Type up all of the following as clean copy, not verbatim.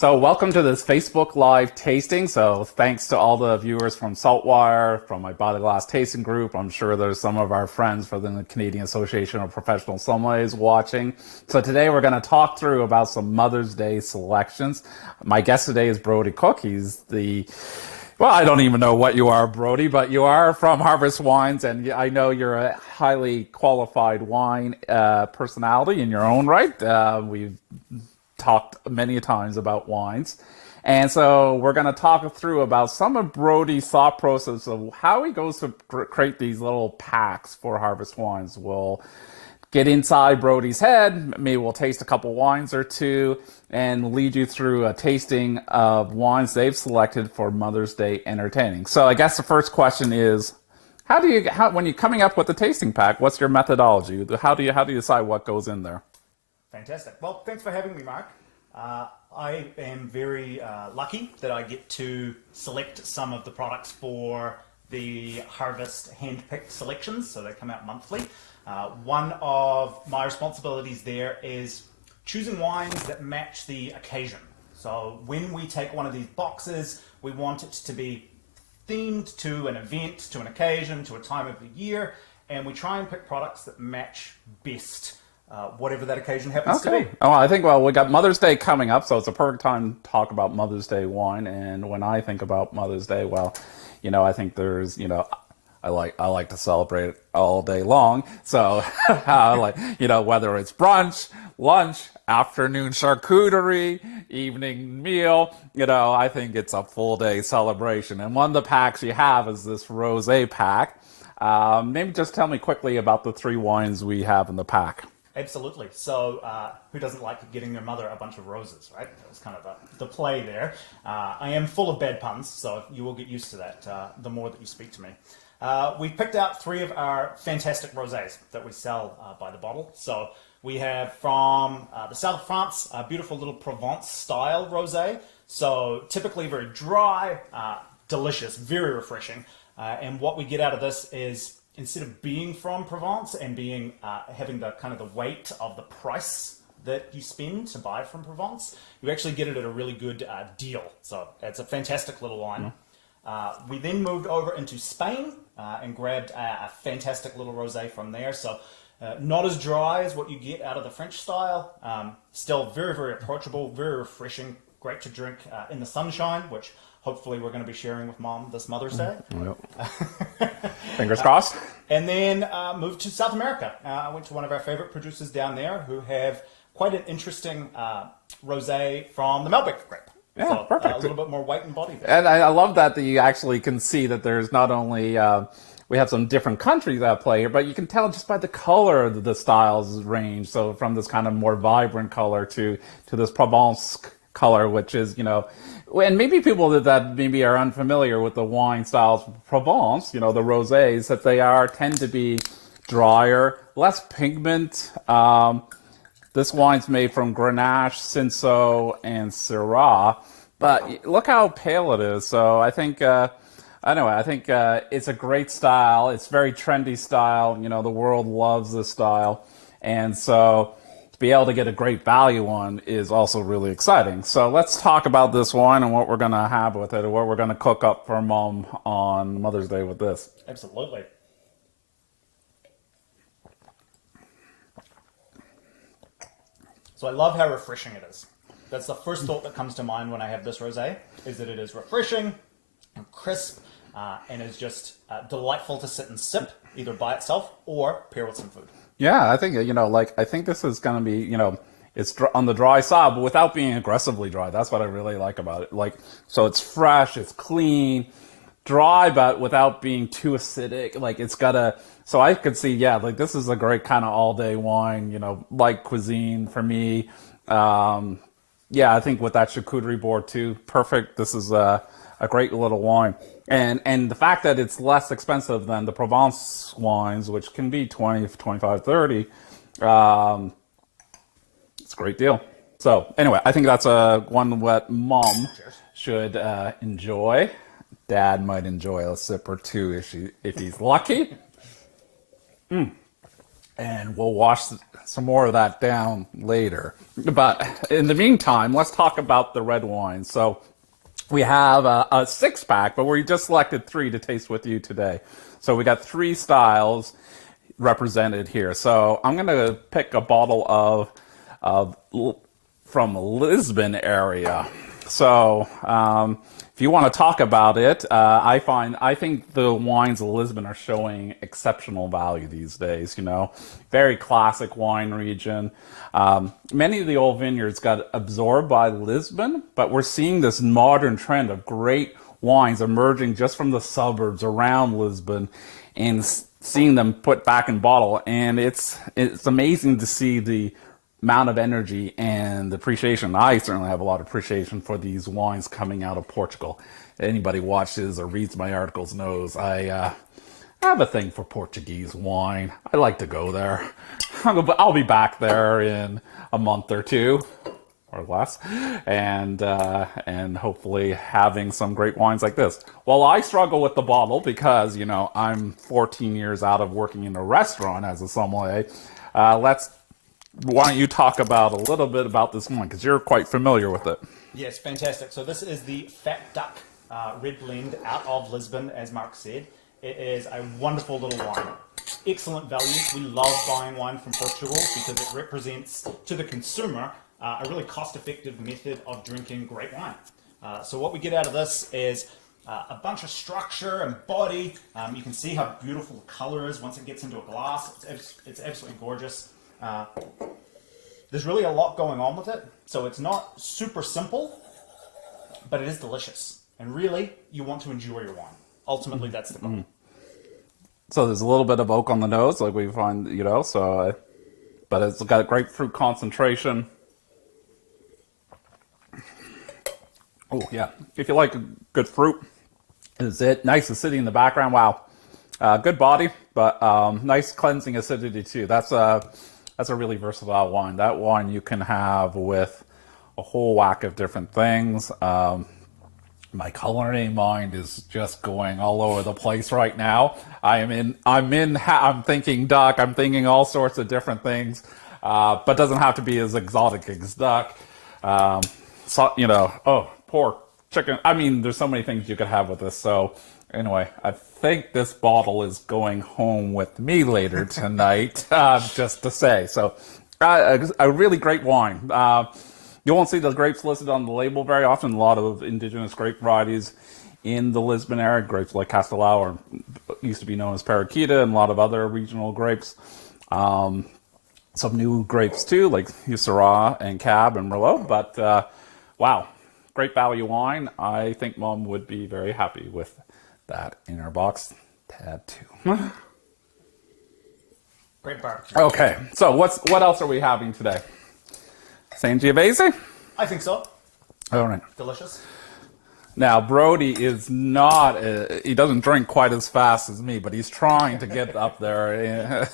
So welcome to this Facebook Live tasting. So thanks to all the viewers from Saltwire, from my Body Glass Tasting Group. I'm sure there's some of our friends from the Canadian Association of Professional Sommeliers watching. So today we're going to talk through about some Mother's Day selections. My guest today is Brodie Cook. He's well, I don't even know what you are, Brodie, but you are from Harvest Wines, and I know you're a highly qualified wine personality in your own right. We've talked many times about wines. And so we're going to talk through about some of Brodie's thought process of how he goes to create these little packs for Harvest Wines. We'll get inside Brodie's head, maybe we'll taste a couple wines or two, and lead you through a tasting of wines they've selected for Mother's Day entertaining. So I guess the first question is, when you're coming up with the tasting pack, what's your methodology? How do you decide what goes in there? Fantastic. Well, thanks for having me, Mark. I am very lucky that I get to select some of the products for the Harvest hand-picked selections, so they come out monthly. One of my responsibilities there is choosing wines that match the occasion. So when we take one of these boxes, we want it to be themed to an event, to an occasion, to a time of the year, and we try and pick products that match best whatever that occasion happens to be. Oh, I think, well, we got Mother's Day coming up, so it's a perfect time to talk about Mother's Day wine. And when I think about Mother's Day, well, I think there's, I like to celebrate it all day long. So, whether it's brunch, lunch, afternoon charcuterie, evening meal, I think it's a full day celebration. And one of the packs you have is this Rosé pack. Maybe just tell me quickly about the three wines we have in the pack. Absolutely. So who doesn't like getting their mother a bunch of roses, right? That was kind of the play there. I am full of bad puns, so you will get used to that the more that you speak to me. We've picked out three of our fantastic rosés that we sell by the bottle. So we have from the south of France, a beautiful little Provence-style rosé. So typically very dry, delicious, very refreshing. And what we get out of this is, instead of being from Provence and being having the kind of the weight of the price that you spend to buy from Provence, you actually get it at a really good deal. So it's a fantastic little wine. We then moved over into Spain and grabbed a fantastic little rosé from there. So not as dry as what you get out of the French style. Still very, very approachable, very refreshing, great to drink in the sunshine, which hopefully we're going to be sharing with Mom this Mother's Day. Yep. Fingers crossed. And then moved to South America. I went to one of our favorite producers down there who have quite an interesting rosé from the Malbec grape. Yeah, so, perfect. A little bit more weight and body there. And I love that you actually can see that there's not only, we have some different countries at play here, but you can tell just by the color of the styles range. So from this kind of more vibrant color to this Provence color, which is, and maybe people that maybe are unfamiliar with the wine styles of Provence, the rosés, that they tend to be drier, less pigment. This wine's made from Grenache, Cinsault, and Syrah, but look how pale it is. So I think, it's a great style. It's very trendy style. The world loves this style, and so be able to get a great value on is also really exciting. So let's talk about this wine and what we're going to have with it, or what we're going to cook up for Mom on Mother's Day with this. Absolutely. So I love how refreshing it is. That's the first thought that comes to mind when I have this rosé, is that it is refreshing and crisp and is just delightful to sit and sip, either by itself or pair with some food. Yeah, I think, I think this is going to be, it's on the dry side, but without being aggressively dry. That's what I really like about it. So it's fresh, it's clean, dry, but without being too acidic. So I could see, this is a great kind of all-day wine, light cuisine for me. I think with that charcuterie board too, perfect. This is a great little wine. And the fact that it's less expensive than the Provence wines, which can be 20, 25, 30, it's a great deal. So anyway, I think that's one what Mom should enjoy. Dad might enjoy a sip or two if he's lucky. and we'll wash some more of that down later. But in the meantime, let's talk about the red wine. So we have a six-pack, but we just selected 3 to taste with you today. So we got 3 styles represented here. So I'm going to pick a bottle of from Lisbon area. So if you want to talk about it, I think the wines of Lisbon are showing exceptional value these days. You know, very classic wine region. Many of the old vineyards got absorbed by Lisbon, but we're seeing this modern trend of great wines emerging just from the suburbs around Lisbon, and seeing them put back in bottle. And it's amazing to see the amount of energy and appreciation. I certainly have a lot of appreciation for these wines coming out of Portugal. Anybody watches or reads my articles knows I have a thing for Portuguese wine. I like to go there. I'll be back there in a month or 2 or less, and hopefully having some great wines like this. Well, I struggle with the bottle because, you know, I'm 14 years out of working in a restaurant as a sommelier. Why don't you talk about a little bit about this wine, because you're quite familiar with it. Yes, fantastic. So this is the Fat Duck red blend out of Lisbon, as Mark said. It is a wonderful little wine. Excellent value. We love buying wine from Portugal because it represents to the consumer a really cost-effective method of drinking great wine. So what we get out of this is a bunch of structure and body. You can see how beautiful the color is once it gets into a glass. It's absolutely gorgeous. There's really a lot going on with it, so it's not super simple, but it is delicious. And really, you want to enjoy your wine. Ultimately, that's the goal. So there's a little bit of oak on the nose, like we find, you know, but it's got a grapefruit concentration. Oh, yeah. If you like good fruit, is it nice acidity in the background? Wow. Good body, but nice cleansing acidity too. That's a really versatile wine. That wine you can have with a whole whack of different things. My culinary mind is just going all over the place right now. I'm thinking duck. I'm thinking all sorts of different things, but doesn't have to be as exotic as duck. So, you know, pork, chicken. I mean, there's so many things you could have with this. So anyway, I think this bottle is going home with me later tonight, just to say. So a really great wine. You won't see the grapes listed on the label very often. A lot of indigenous grape varieties in the Lisbon area, grapes like Castelao, or used to be known as Paraquita, and a lot of other regional grapes. Some new grapes too, like Syrah and Cab and Merlot. But wow, great value wine. I think Mom would be very happy with that in our box. Tad too. Great barbecue. Okay, so what else are we having today? Sangiovese? I think so. All right. Delicious. Now, Brodie is not, he doesn't drink quite as fast as me, but he's trying to get up there.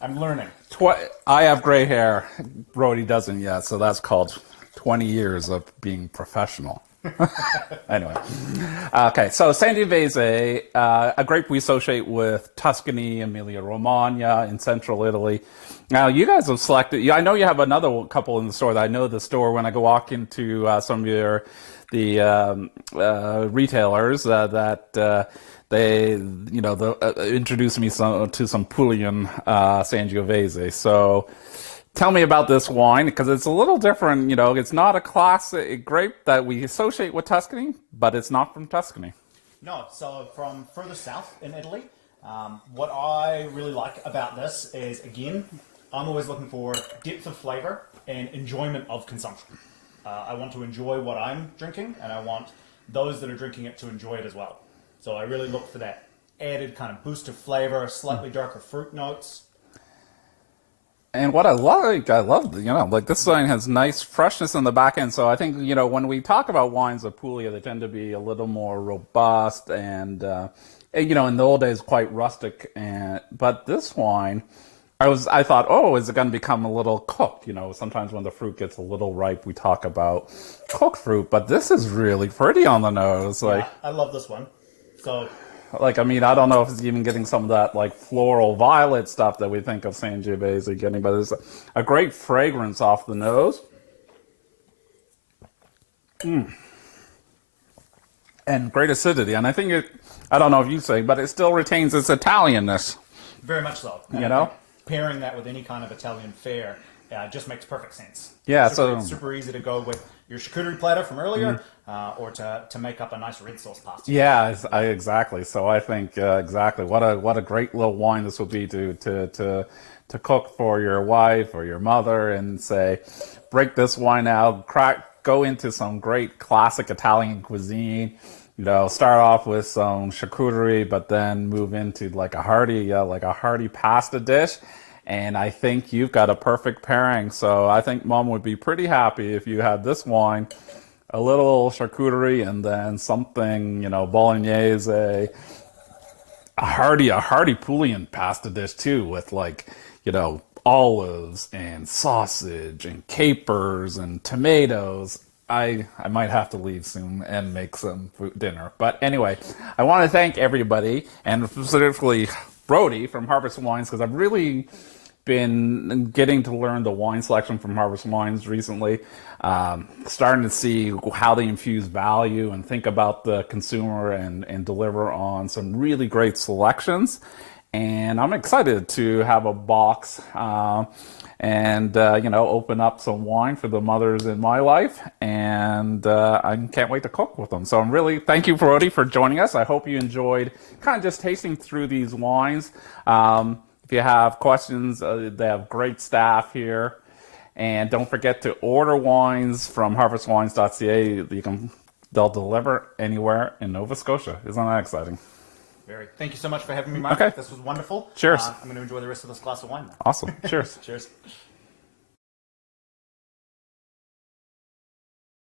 I'm learning. I have gray hair. Brodie doesn't yet, so that's called 20 years of being professional. Anyway, okay, so Sangiovese, a grape we associate with Tuscany, Emilia-Romagna, in central Italy. Now, you guys have selected, I know you have another couple in the store. That I know the store when I go walk into some of the retailers that they, you know, introduce me to some Pulian Sangiovese. So tell me about this wine, because it's a little different. You know, it's not a classic grape that we associate with Tuscany, but it's not from Tuscany. No, so from further south in Italy. What I really like about this is, again, I'm always looking for depth of flavor and enjoyment of consumption. I want to enjoy what I'm drinking, and I want those that are drinking it to enjoy it as well. So I really look for that added kind of boost of flavor, slightly darker fruit notes. And what I love, you know, like this wine has nice freshness in the back end. So I think, you know, when we talk about wines of Puglia, they tend to be a little more robust and, you know, in the old days, quite rustic. But this wine, I thought, oh, is it going to become a little cooked? You know, sometimes when the fruit gets a little ripe, we talk about cooked fruit, but this is really pretty on the nose. Like, yeah, I love this one. So Like, I mean, I don't know if it's even getting some of that like floral violet stuff that we think of Sangiovese getting, but it's a great fragrance off the nose. And great acidity. And I think I don't know if you say, but it still retains its Italianness. Very much so. And You I know? think pairing that with any kind of Italian fare just makes perfect sense. Yeah, Super easy to go with your charcuterie platter from earlier, or to make up a nice red sauce pasta. Yeah, exactly. So I think exactly what a great little wine this would be to cook for your wife or your mother, and say, break this wine out, go into some great classic Italian cuisine. You know, start off with some charcuterie, but then move into like a hearty pasta dish. And I think you've got a perfect pairing. So I think Mom would be pretty happy if you had this wine, a little charcuterie, and then something, you know, bolognese, a hearty Puglian pasta dish too, with like, you know, olives and sausage and capers and tomatoes. I might have to leave soon and make some dinner. But anyway, I want to thank everybody, and specifically Brodie from Harvest Wines, because I've really been getting to learn the wine selection from Harvest Wines recently, starting to see how they infuse value and think about the consumer and deliver on some really great selections. And I'm excited to have a box and you know, open up some wine for the mothers in my life, and I can't wait to cook with them. So I'm really, thank you, Brodie, for joining us. I hope you enjoyed kind of just tasting through these wines. If you have questions, they have great staff here. And don't forget to order wines from Harvestwines.ca. They'll deliver anywhere in Nova Scotia. Isn't that exciting? Very. Thank you so much for having me, Mark. Okay. This was wonderful. Cheers. I'm going to enjoy the rest of this glass of wine now. Awesome. Cheers. Cheers.